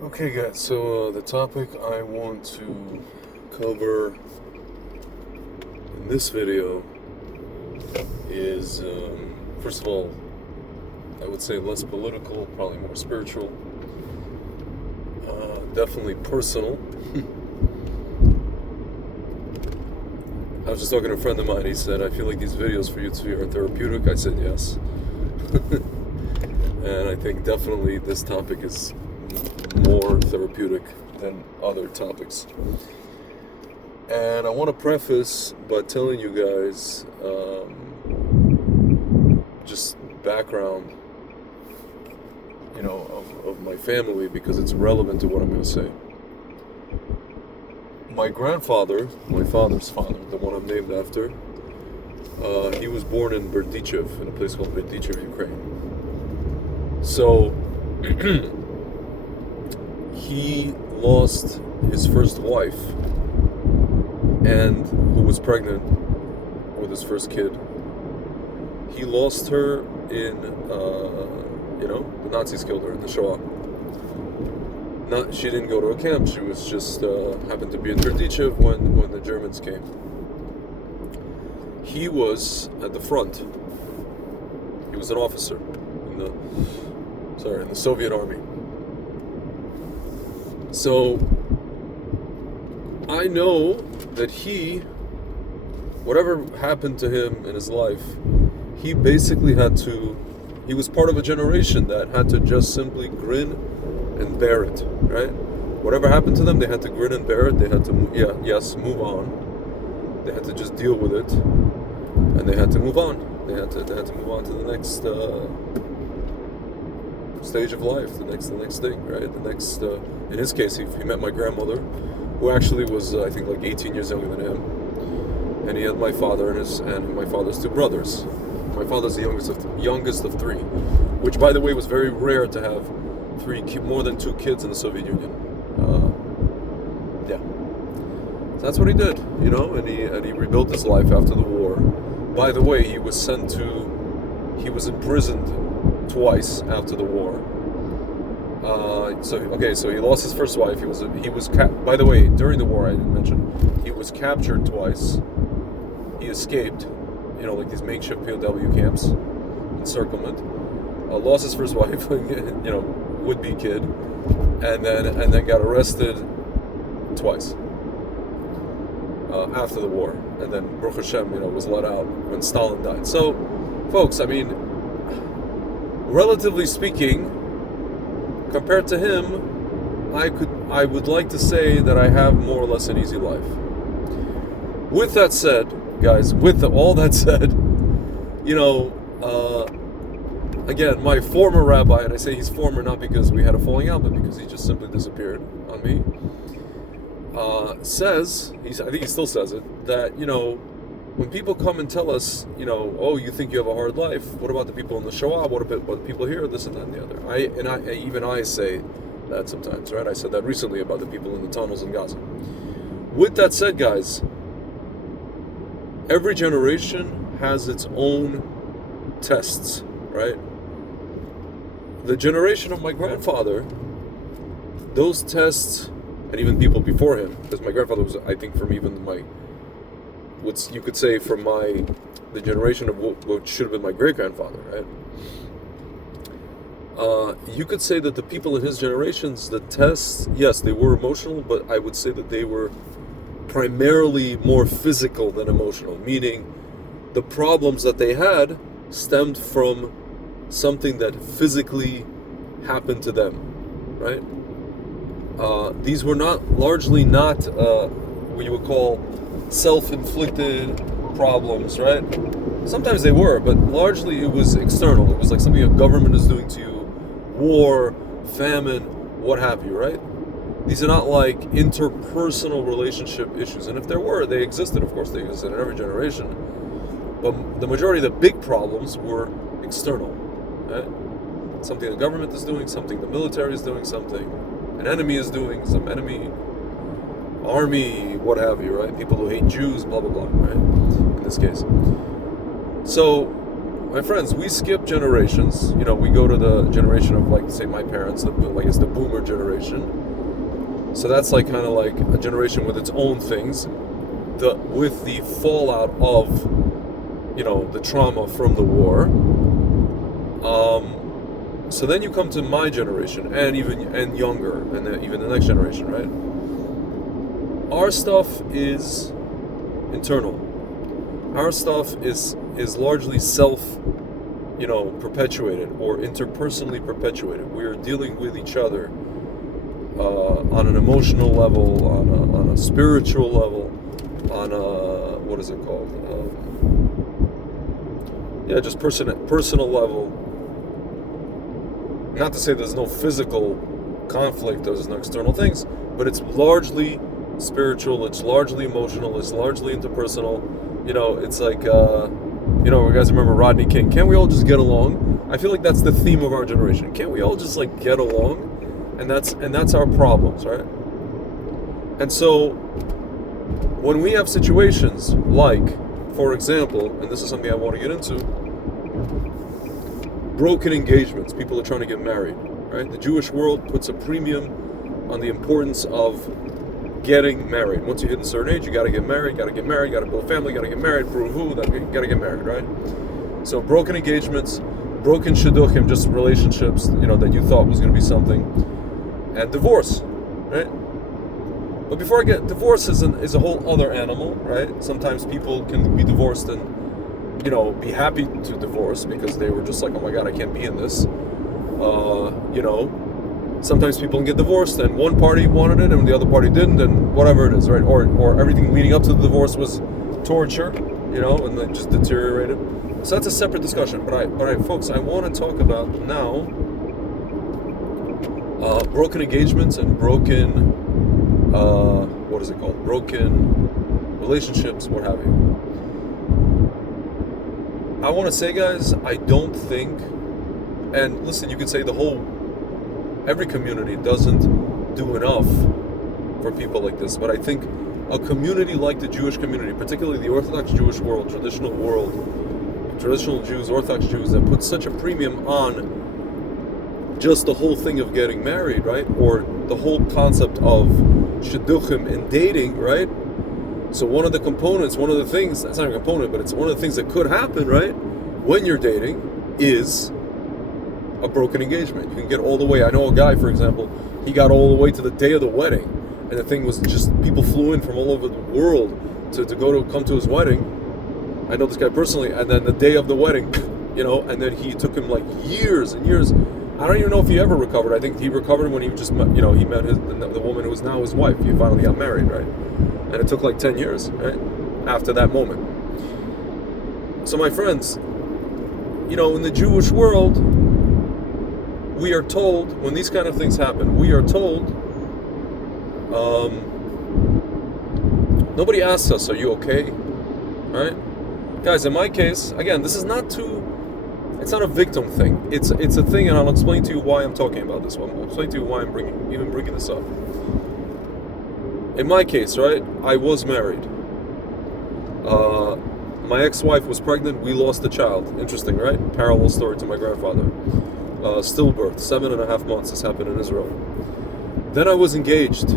Okay, guys, so the topic I want to cover in this video is, first of all, I would say less political, probably more spiritual, definitely personal. I was just talking to a friend of mine. He said, I feel like these videos for you two are therapeutic. I said yes. And I think definitely this topic is more therapeutic than other topics. And I want to preface by telling you guys just background, of my family, because it's relevant to what I'm going to say. My grandfather, my father's father, the one I'm named after, he was born in Berdichev, in a place called Berdichev, Ukraine. So he lost his first wife, and who was pregnant with his first kid. He lost her in, the Nazis killed her in the Shoah. She didn't go to a camp. She was just happened to be in Berdichev when the Germans came. He was at the front. He was an officer in the Soviet army. So I know that whatever happened to him in his life, he basically he was part of a generation that had to just simply grin and bear it, right? Whatever happened to them, they had to grin and bear it. They had to, move on. They had to just deal with it, and they had to move on. They had to move on to the next stage of life, the next thing, right? In his case, he met my grandmother, who actually was, I think, like 18 years younger than him, and he had my father and my father's two brothers. My father's the youngest of three, which, by the way, was very rare to have more than two kids in the Soviet Union. So that's what he did, and he rebuilt his life after the war. By the way, he was imprisoned twice after the war. So he lost his first wife. By the way, during the war, I didn't mention, he was captured twice. He escaped, like these makeshift POW camps, encirclement. Lost his first wife, would-be kid, and then got arrested twice after the war, and then Baruch Hashem, was let out when Stalin died. So, folks, I mean, relatively speaking, compared to him, I would like to say that I have more or less an easy life. With that said, guys, all that said, again, my former rabbi, and I say he's former not because we had a falling out, but because he just simply disappeared on me, I think he still says it, that, when people come and tell us, oh, you think you have a hard life, what about the people in the Shoah, what about the people here, this and that and the other. Even I say that sometimes, right? I said that recently about the people in the tunnels in Gaza. With that said, guys, every generation has its own tests, right? The generation of my grandfather, those tests, and even people before him, because my grandfather was, I think, from even you could say from the generation of what should have been my great-grandfather, right? You could say that the people in his generations, the tests, yes, they were emotional, but I would say that they were primarily more physical than emotional, meaning the problems that they had stemmed from something that physically happened to them, right? These were largely not what you would call self-inflicted problems, right? Sometimes they were, but largely it was external. It was like something a government is doing to you, war, famine, what have you, right? These are not like interpersonal relationship issues, and if there were, they existed. Of course, they existed in every generation. But the majority of the big problems were external, right? Something the government is doing, something the military is doing, something an enemy is doing, some enemy, army, what have you, right? People who hate Jews, blah, blah, blah, right? In this case. So, my friends, we skip generations. You know, we go to the generation of, like, say, my parents, like it's the boomer generation. So that's like kind of like a generation with its own things, with the fallout of, you know, the trauma from the war. So then you come to my generation, and younger, and then even the next generation, right? Our stuff is internal. Our stuff is largely perpetuated or interpersonally perpetuated. We are dealing with each other on an emotional level, on a spiritual level, on a, what is it called? Just personal level. Not to say there's no physical conflict, there's no external things, but it's largely spiritual, it's largely emotional, it's largely interpersonal. You know, it's like, you guys remember Rodney King, can't we all just get along? I feel like that's the theme of our generation. Can't we all just, like, get along? And that's our problems, right? And so, when we have situations like, for example, and this is something I want to get into, broken engagements, people are trying to get married, right? The Jewish world puts a premium on the importance of getting married. Once you hit a certain age, you got to get married, got to build a family, got to get married, prove who, got to get married, right? So broken engagements, broken shidduchim, just relationships, that you thought was going to be something, and divorce, right? But before I get, divorce is a whole other animal, right? Sometimes people can be divorced and, be happy to divorce because they were just like, oh my God, I can't be in this. Sometimes people can get divorced and one party wanted it and the other party didn't, and whatever it is, right? Or everything leading up to the divorce was torture, and they just deteriorated. So that's a separate discussion. But folks, I want to talk about now broken engagements and broken, broken relationships, what have you. I want to say, guys, I don't think, and listen, you could say every community doesn't do enough for people like this, but I think a community like the Jewish community, particularly the Orthodox Jewish world, traditional Jews, Orthodox Jews, that put such a premium on just the whole thing of getting married, right? Or the whole concept of shidduchim and dating, right? So one of the things, that's not a component, but it's one of the things that could happen, right? When you're dating is a broken engagement. You can get all the way. I know a guy, for example, he got all the way to the day of the wedding, and the thing was just people flew in from all over the world to come to his wedding. I know this guy personally, and then the day of the wedding, and then he took him like years and years. I don't even know if he ever recovered. I think he recovered when he just met, he met the woman who was now his wife. He finally got married, right? And it took like 10 years, right? After that moment. So my friends, in the Jewish world, we are told, when these kind of things happen, we are told, nobody asks us, are you okay? Right? Guys, in my case, again, this is it's not a victim thing. It's a thing, and I'll explain to you why I'm talking about this one. I'll explain to you why I'm bringing this up. In my case, right, I was married. My ex-wife was pregnant. We lost a child. Interesting, right? Parallel story to my grandfather. Stillbirth, 7.5 months. This happened in Israel. Then I was engaged.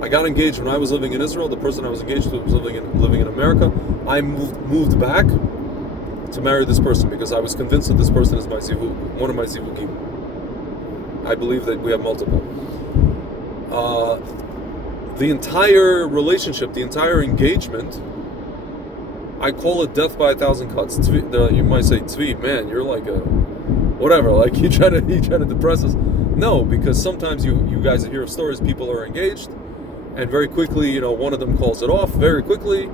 I got engaged when I was living in Israel. The person I was engaged to was living in America. I moved back to marry this person because I was convinced that this person is one of my zivugim. I believe that we have multiple. The entire relationship, the entire engagement, I call it death by 1,000 cuts. You might say, Tzvi, man, you're like a whatever, like you try to depress us. No, because sometimes you guys hear of stories, people are engaged, and very quickly, one of them calls it off very quickly,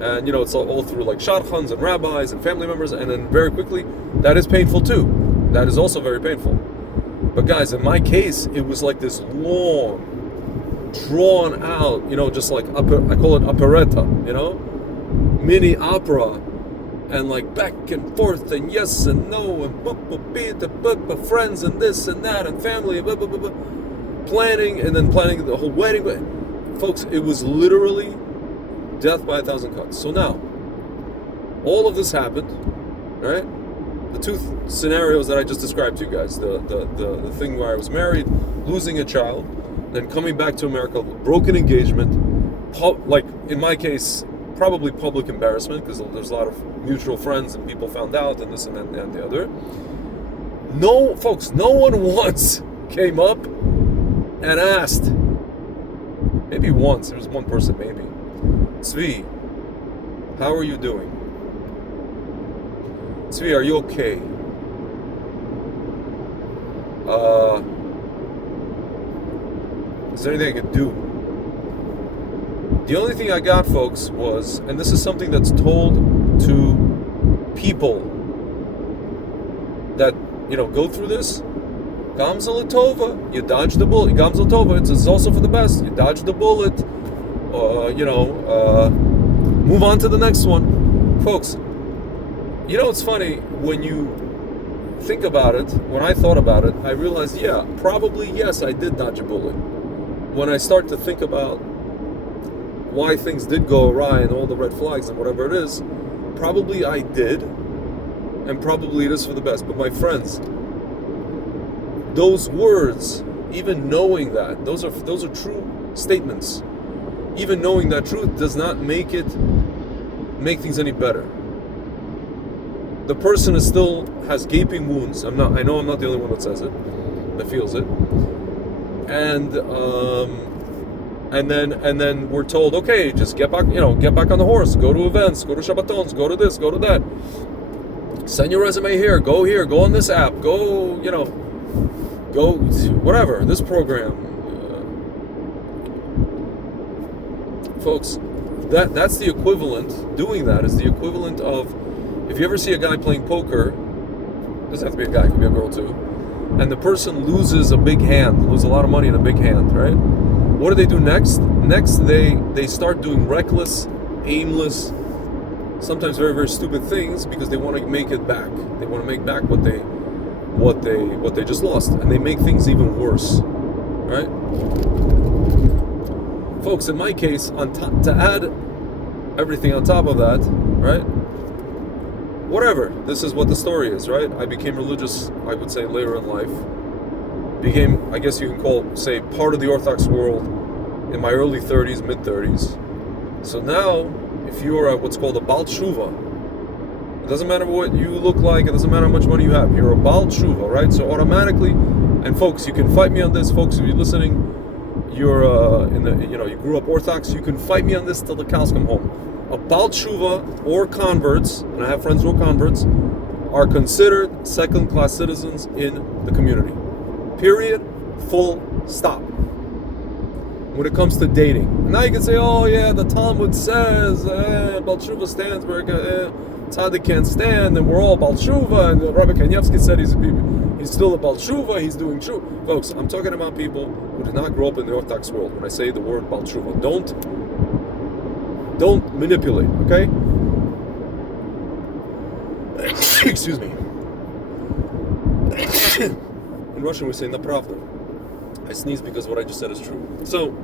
and it's all through like shadchans and rabbis and family members, and then very quickly, that is painful too. That is also very painful. But guys, in my case, it was like this long, drawn out, just like I call it operetta, mini opera, and like back and forth and yes and no and friends and this and that and family and planning and then planning the whole wedding. But folks, it was literally death by 1,000 cuts. So now, all of this happened, right? The two scenarios that I just described to you guys. The thing where I was married, losing a child, then coming back to America, broken engagement, like in my case, probably public embarrassment, because there's a lot of mutual friends and people found out and this and that and the other. No, folks, no one once came up and asked. Maybe once, there was one person maybe. Zvi, how are you doing? Zvi, are you okay? Is there anything I could do? The only thing I got, folks, was, and this is something that's told to people that, go through this. Gam Zu L'Tova, you dodge the bullet. Gam Zu L'Tova, it's also for the best. You dodge the bullet. Move on to the next one. Folks, it's funny, when you think about it, when I thought about it, I realized, probably, yes, I did dodge a bullet. When I start to think about why things did go awry and all the red flags and whatever it is, probably I did, and probably it is for the best. But my friends, those words, even knowing that, those are true statements. Even knowing that truth does not make things any better. The person still has gaping wounds. I know I'm not the only one that says it, that feels it. And then we're told, okay, just get back on the horse, go to events, go to Shabbatons, go to this, go to that. Send your resume here, go on this app, go whatever, this program. Folks, that's the equivalent, doing that is the equivalent of, if you ever see a guy playing poker, doesn't have to be a guy, it could be a girl too, and the person loses a big hand, lose a lot of money in a big hand, right? What do they do next? Next, they start doing reckless, aimless, sometimes very, very stupid things because they want to make it back. They want to make back what they just lost, and they make things even worse, right? Folks, in my case, to add everything on top of that, right? Whatever, this is what the story is, right? I became religious, I would say, later in life. Became, I guess you can say, part of the Orthodox world in my early 30s, mid 30s. So now, if you're what's called a Baal Tshuva, it doesn't matter what you look like, it doesn't matter how much money you have, you're a Baal Tshuva, right? So automatically, and folks, you can fight me on this, folks, if you're listening, you're you grew up Orthodox, you can fight me on this till the cows come home. A Baal Tshuva or converts, and I have friends who are converts, are considered second-class citizens in the community. Period. Full stop. When it comes to dating. Now you can say, oh yeah, the Talmud says, Baal Tshuva stands where Tzaddik can't stand, and we're all Baal Tshuva, and Rabbi Kanievsky said he's still a Baal Tshuva, he's doing Tshuva. Folks, I'm talking about people who did not grow up in the Orthodox world. When I say the word Baal Tshuva, don't manipulate, okay? Excuse me. In Russian we say "napravda." I sneeze because what I just said is true. So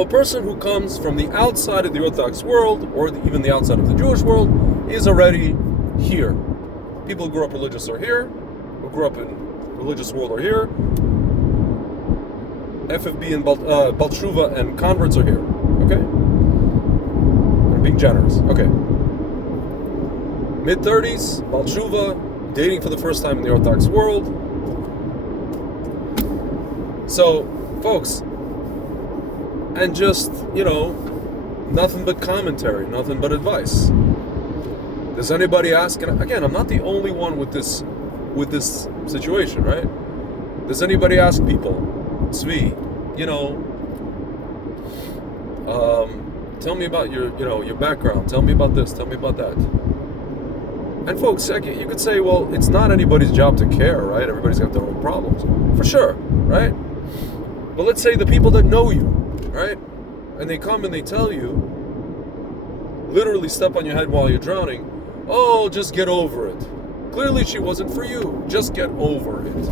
a person who comes from the outside of the Orthodox world, or even the outside of the Jewish world, is already here. People who grew up religious are here, who grew up in religious world are here. FFB and Baal Tshuva and converts are here. Okay? I'm being generous. Okay. Mid-30s, Baal Tshuva, dating for the first time in the Orthodox world. So, folks, and just, nothing but commentary, nothing but advice. Does anybody ask, and again, I'm not the only one with this situation, right? Does anybody ask people, Zvi, tell me about your background, tell me about this, tell me about that. And folks, you could say, well, it's not anybody's job to care, right? Everybody's got their own problems, for sure, right? But let's say the people that know you, right? And they come and they tell you, literally step on your head while you're drowning, oh, just get over it. Clearly she wasn't for you. Just get over it.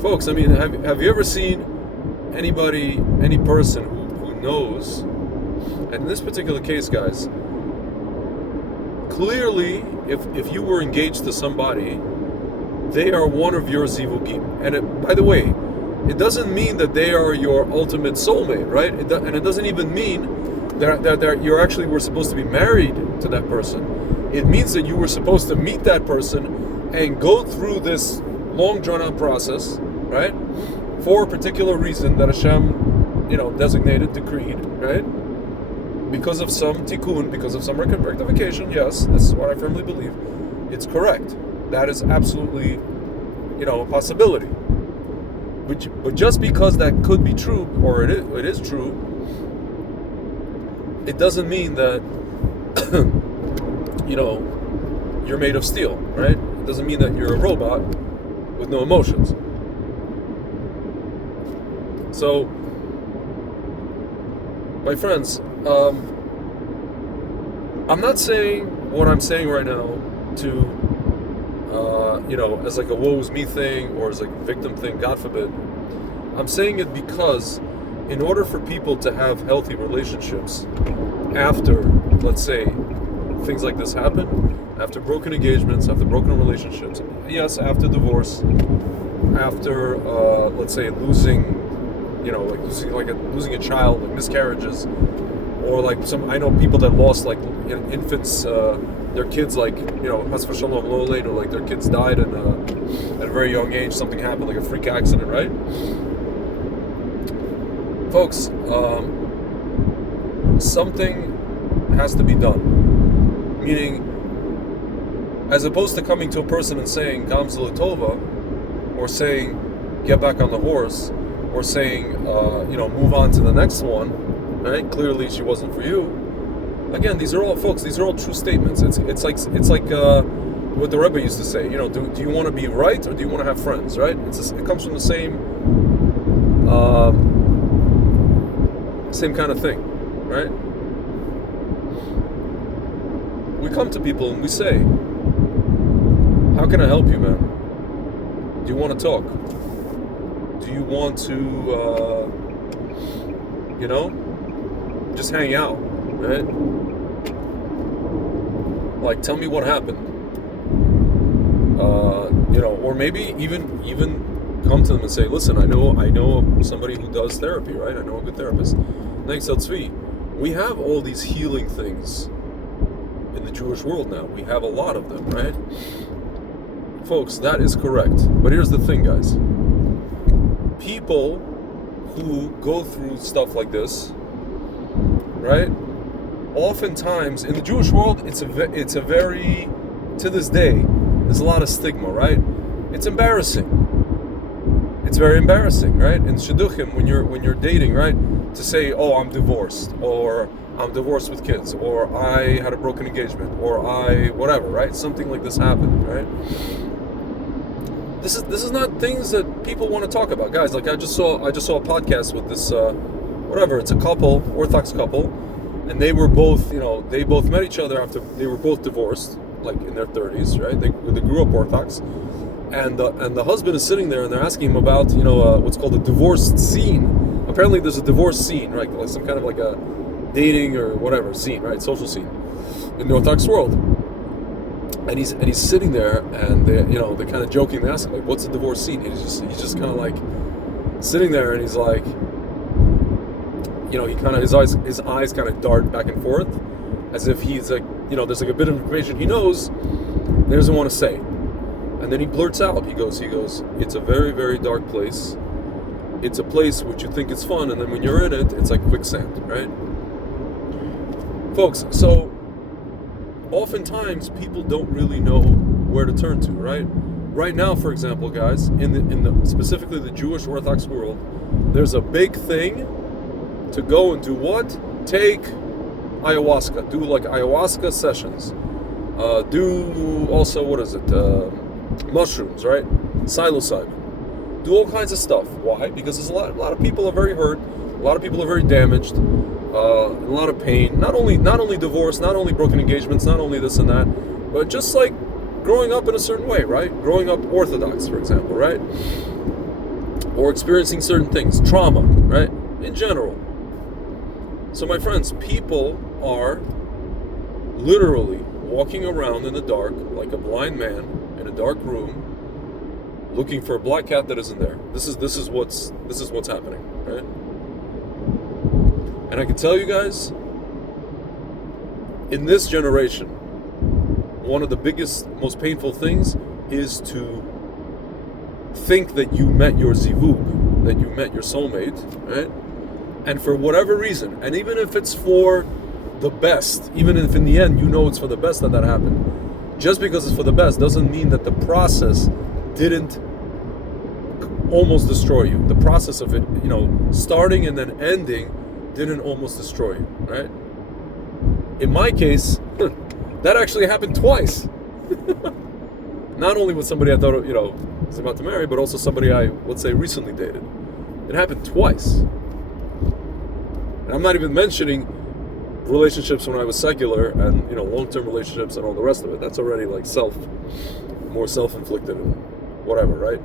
Folks, I mean, have you ever seen any person who knows, and in this particular case, guys, clearly, if you were engaged to somebody, they are one of your zivugim. And by the way, it doesn't mean that they are your ultimate soulmate, right? And it doesn't even mean that you actually were supposed to be married to that person. It means that you were supposed to meet that person and go through this long drawn-out process, right? For a particular reason that Hashem, designated, decreed, right? Because of some tikkun, because of some rectification. Yes, this is what I firmly believe. It's correct. That is absolutely, a possibility. But just because that could be true, or it is true, it doesn't mean that you're made of steel, right? It doesn't mean that you're a robot with no emotions. So, my friends, I'm not saying what I'm saying right now to, as like a woe is me thing or as like a victim thing, God forbid. I'm saying it because in order for people to have healthy relationships after, let's say, things like this happen, after broken engagements, after broken relationships, yes, after divorce, after, let's say, losing a child, like miscarriages, or like I know people that lost like infants, their kids, like, has v'shalom lo later, like their kids died at a very young age, something happened, like a freak accident, right? Folks, something has to be done. Meaning, as opposed to coming to a person and saying, Gam Zu L'Tova, or saying, get back on the horse, or saying, move on to the next one, right? Clearly she wasn't for you. Again, these are all true statements. It's like what the Rebbe used to say, do you want to be right or do you want to have friends, right? It comes from the same kind of thing, right? We come to people and we say, how can I help you, man? Do you want to talk? Do you want to, just hang out, right? Like, tell me what happened. Or maybe even come to them and say, listen, I know somebody who does therapy, right? I know a good therapist. Thanks, Tzvi. We have all these healing things in the Jewish world now. We have a lot of them, right? Folks, that is correct. But here's the thing, guys. People who go through stuff like this, right? Oftentimes in the Jewish world, it's a very, to this day, there's a lot of stigma, right? It's embarrassing. It's very embarrassing, right? In shidduchim, when you're dating, right? To say, oh, I'm divorced, or I'm divorced with kids, or I had a broken engagement, or I whatever, right? Something like this happened, right? This is not things that people want to talk about, guys. Like I just saw a podcast with this it's a couple, Orthodox couple, and they were both, they both met each other after they were both divorced, like in their 30s, right? They grew up Orthodox, and the husband is sitting there and they're asking him about what's called a divorce scene. Apparently there's a divorce scene, right? Like some kind of like a dating or whatever scene, right? Social scene in the Orthodox world. And he's sitting there, and they're kind of joking. They ask him, like, what's the divorce scene? He's just kind of like sitting there, and he's like, his eyes kind of dart back and forth, as if he's like, there's like a bit of information he knows, and he doesn't want to say. And then he blurts out, he goes, it's a very, very dark place. It's a place which you think is fun, and then when you're in it, it's like quicksand, right? Folks, so oftentimes people don't really know where to turn to, right? Right now, for example, guys, in the specifically the Jewish Orthodox world, there's a big thing to go and do what? Take ayahuasca. Do like ayahuasca sessions. Do also, mushrooms, right? Psilocybin. Do all kinds of stuff. Why? Because there's a lot of people are very hurt. A lot of people are very damaged. A lot of pain. Not only divorce, not only broken engagements, not only this and that, but just like growing up in a certain way, right? Growing up Orthodox, for example, right? Or experiencing certain things, trauma, right? In general. So my friends, people are literally walking around in the dark like a blind man in a dark room, looking for a black cat that isn't there. This is what's happening, right? And I can tell you guys, in this generation, one of the biggest, most painful things is to think that you met your zivug, that you met your soulmate, right? And for whatever reason, and even if it's for the best, even if in the end you know it's for the best that happened, just because it's for the best doesn't mean that the process didn't almost destroy you. The process of it, starting and then ending didn't almost destroy you, right? In my case, that actually happened twice. Not only with somebody I thought, was about to marry, but also somebody I, let's say, recently dated. It happened twice. And I'm not even mentioning relationships when I was secular and, long-term relationships and all the rest of it. That's already like more self-inflicted and whatever, right?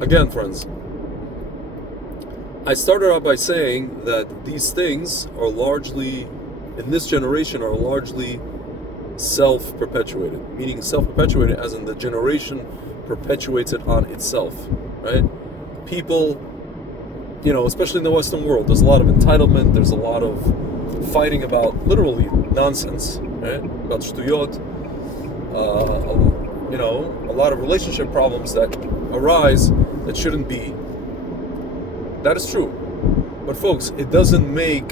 Again, friends, I started out by saying that these things are largely, in this generation, are largely self-perpetuated, meaning self-perpetuated as in the generation perpetuates it on itself, right? People, especially in the Western world, there's a lot of entitlement, there's a lot of fighting about literally nonsense, right? About shtuyot, a lot of relationship problems that arise that shouldn't be. That is true. But folks, it doesn't mean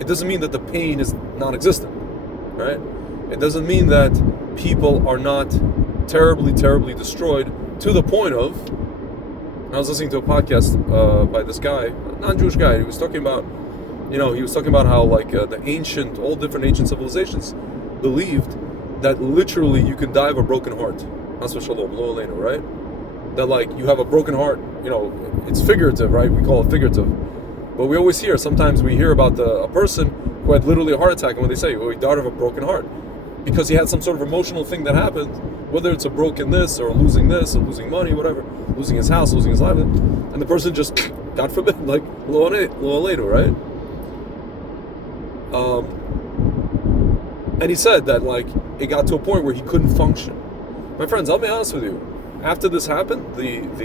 that the pain is non-existent, right? It doesn't mean that people are not terribly, terribly destroyed to the point of, I was listening to a podcast by this guy, non-Jewish guy, he was talking about, how like all different ancient civilizations believed that literally you can die of a broken heart. That's what Shalom, Lo Aleinu, right? That like you have a broken heart, it's figurative, right? We call it figurative. But we always sometimes we hear about a person who had literally a heart attack, and when they say, he died of a broken heart, because he had some sort of emotional thing that happened, whether it's a broken this, or losing money, whatever, losing his house, losing his life, and the person just, God forbid, like, Lo Aleinu, right? And he said that, like, it got to a point where he couldn't function. My friends, I'll be honest with you, after this happened, this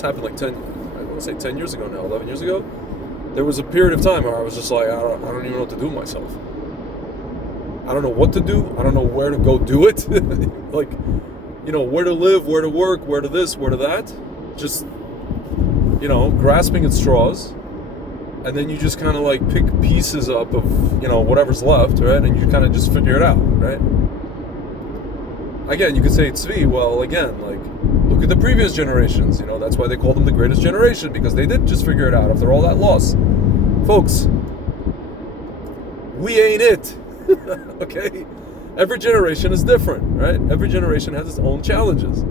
happened like 10 years ago now, 11 years ago, there was a period of time where I was just like, I don't even know what to do with myself. I don't know what to do. I don't know where to go do it. Like, where to live, where to work, where to this, where to that. Just, grasping at straws. And then you just kind of like pick pieces up of, whatever's left, right? And you kind of just figure it out, right? Again, you could say, Tzvi, well, again, like, look at the previous generations. That's why they call them the greatest generation, because they did just figure it out after all that loss. Folks, we ain't it. Okay? Every generation is different, right? Every generation has its own challenges.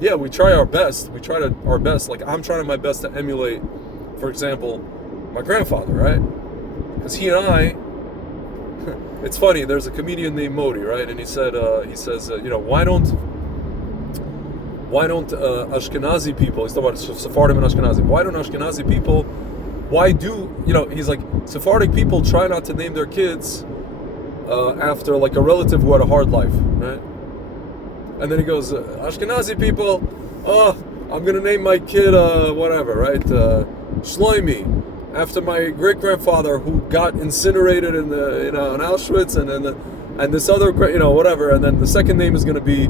Yeah, we try our best. Our best. Like, I'm trying my best to emulate, for example, my grandfather, right? Because he and I, it's funny, there's a comedian named Modi, right? And he says, why don't Ashkenazi people, he's talking about Sephardim and Ashkenazi, why don't Ashkenazi people, he's like, Sephardic people try not to name their kids after like a relative who had a hard life, right? And then he goes, Ashkenazi people, I'm going to name my kid, whatever, right? Shloimi, after my great-grandfather who got incinerated in Auschwitz, and this other, whatever, and then the second name is going to be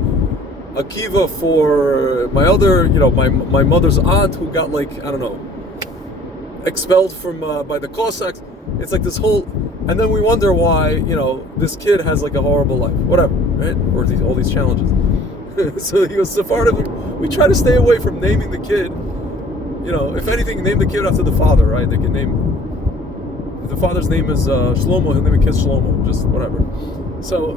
Akiva for my other, my mother's aunt who got expelled from by the Cossacks. It's like this whole, and then we wonder why this kid has like a horrible life, whatever, right? Or all these challenges. So he goes, Sephardim, we try to stay away from naming the kid. If anything, name the kid after the father, right? They can name, if the father's name is Shlomo, he'll name the kid Shlomo, just whatever. So,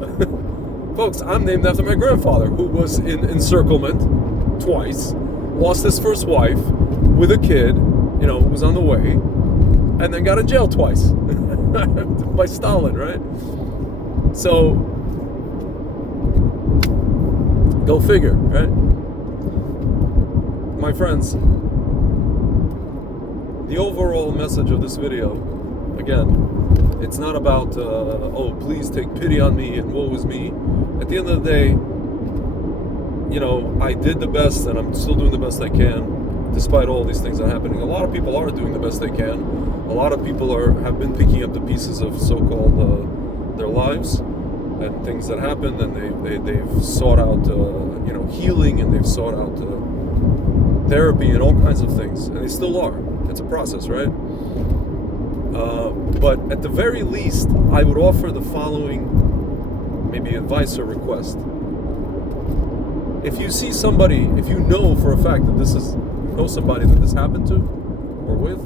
folks, I'm named after my grandfather, who was in encirclement twice, lost his first wife with a kid, who was on the way, and then got in jail twice by Stalin, right? So, go figure, right? My friends, the overall message of this video again, it's not about, oh, please take pity on me and woe is me. At the end of the day, I did the best and I'm still doing the best I can, despite all these things that are happening. A lot of people are doing the best they can. A lot of people have been picking up the pieces of so-called their lives and things that happened, and they've sought out healing, and they've sought out therapy and all kinds of things, and they still are. It's a process, right? But at the very least, I would offer the following maybe advice or request. If you see somebody, if you know for a fact that know somebody that this happened to or with,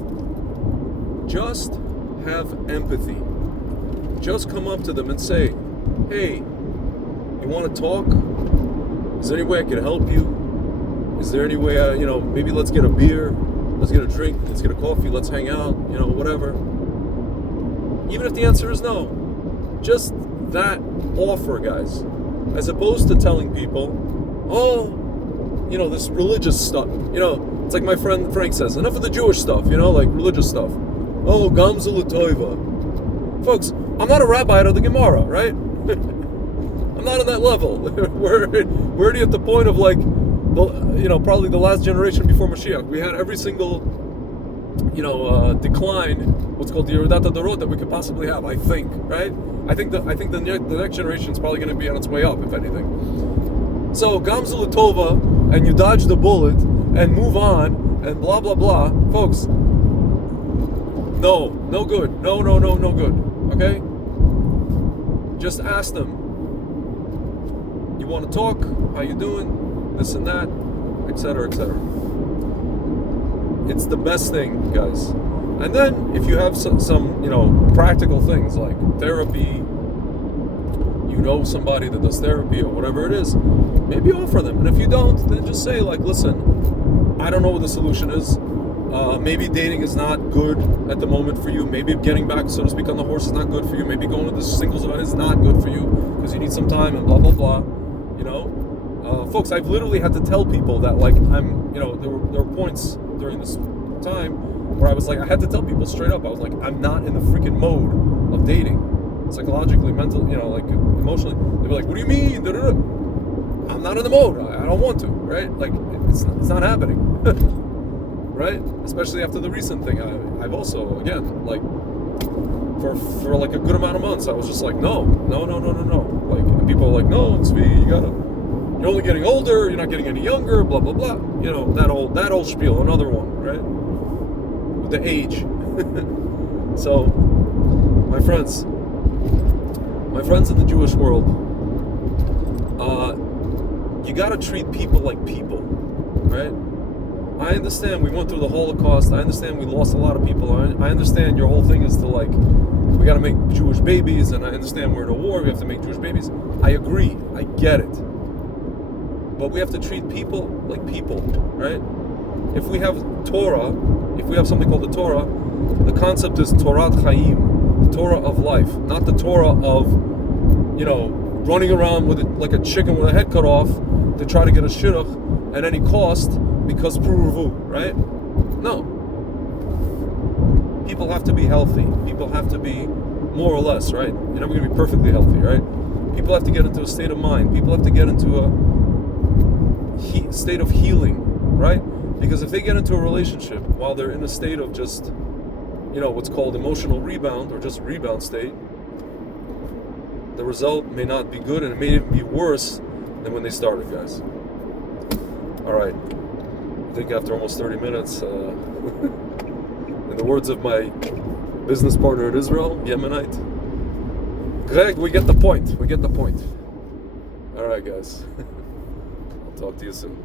just have empathy. Just come up to them and say, hey, you want to talk? Is there any way I can help you? Is there any way maybe let's get a beer, let's get a drink, let's get a coffee, let's hang out, whatever. Even if the answer is no, just that offer, guys, as opposed to telling people, oh, this religious stuff, it's like my friend Frank says, enough of the Jewish stuff, like religious stuff. Oh, Gam Zu L'Tova. Folks, I'm not a rabbi out of the Gemara, right? I'm not on that level. We're already at the point of probably the last generation before Mashiach. We had every single, decline, what's called the Yerudat Dorot that we could possibly have. I think, right? I think the next generation is probably going to be on its way up, if anything. So Gam Zu L'Tova, and you dodge the bullet and move on and blah blah blah, folks. No good. No good. Okay? Just ask them. You want to talk? How you doing? This and that, etc., etc. It's the best thing, guys. And then if you have some practical things like therapy, somebody that does therapy or whatever it is, maybe offer them. And if you don't, then just say listen, I don't know what the solution is. Maybe dating is not good at the moment for you. Maybe getting back, so to speak, on the horse is not good for you. Maybe going to the singles event is not good for you because you need some time and blah blah blah. Folks, I've literally had to tell people that I'm, there were points during this time where I was I had to tell people straight up. I was I'm not in the freaking mode of dating, psychologically, mentally, emotionally. They'd be like, what do you mean? Da-da-da. I'm not in the mode. I don't want to, right? It's not happening. Right? Especially after the recent thing. I've also, again, for a good amount of months, I was just no. And people are no, Tzvi, you're only getting older, you're not getting any younger, blah, blah, blah. That old spiel, another one, right? With the age. So, my friends in the Jewish world, you gotta treat people like people, right? I understand we went through the Holocaust. I understand we lost a lot of people. I understand your whole thing is to we got to make Jewish babies, and I understand we're in a war. We have to make Jewish babies. I agree. I get it. But we have to treat people like people, right? If we have Torah, if we have something called the Torah, the concept is Torat Chaim, the Torah of life, not the Torah of, running around with like a chicken with a head cut off to try to get a shidduch at any cost. Because pruvu, right? No. People have to be healthy. People have to be more or less, right? You're never going to be perfectly healthy, right? People have to get into a state of mind. People have to get into a state of healing, right? Because if they get into a relationship while they're in a state of just, what's called emotional rebound or just rebound state, the result may not be good, and it may even be worse than when they started, guys. All right. I think after almost 30 minutes, in the words of my business partner in Israel, Yemenite, Greg, we get the point. All right, guys. I'll talk to you soon.